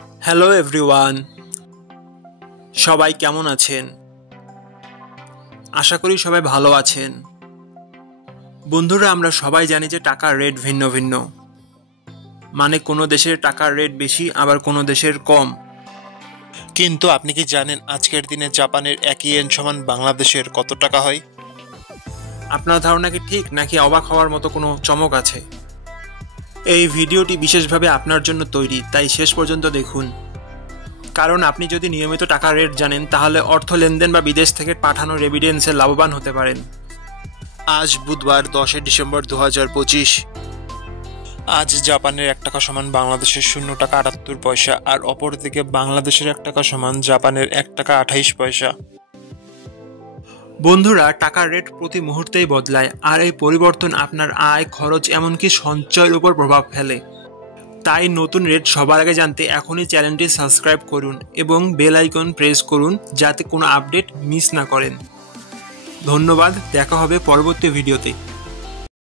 Hello everyone, সবাই কেমন আছেন? আশা করি সবাই ভালো আছেন। বন্ধুরা, আমরা সবাই জানি যে টাকার রেট ভিন্ন ভিন্ন। মানে কোনো দেশের টাকার রেট বেশি, আবার কোনো দেশের কম। কিন্তু আপনি কি জানেন আজকের দিনে জাপানের 1 ইয়েন সমান বাংলাদেশের কত টাকা হয়? আপনার ধারণা কি ঠিক, নাকি অবাক হওয়ার মতো কোনো চমক আছে? এই ভিডিওটি বিশেষভাবে আপনার জন্য তৈরি, তাই শেষ পর্যন্ত দেখুন। কারণ আপনি যদি নিয়মিত টাকার রেট জানেন, তাহলে অর্থ লেনদেন বা বিদেশ থেকে পাঠানো রেমিটেন্সে লাভবান হতে পারেন। আজ বুধবার 10 ডিসেম্বর 2025। আজ জাপানের 1 টাকা সমান বাংলাদেশের 0 টাকা 78 পয়সা, আর অপরদিকে বাংলাদেশের 1 টাকা সমান জাপানের 1 টাকা 28 পয়সা। বন্ধুরা, টাকার রেট প্রতি মুহূর্তেই বদলায়, আর এই পরিবর্তন আপনার আয়, খরচ, এমনকি সঞ্চয়ের উপর প্রভাব ফেলে। তাই নতুন রেট সবার আগে জানতে এখনই চ্যানেলটি সাবস্ক্রাইব করুন এবং বেল আইকন প্রেস করুন, যাতে কোনো আপডেট মিস না করেন। ধন্যবাদ, দেখা হবে পরবর্তী ভিডিওতে।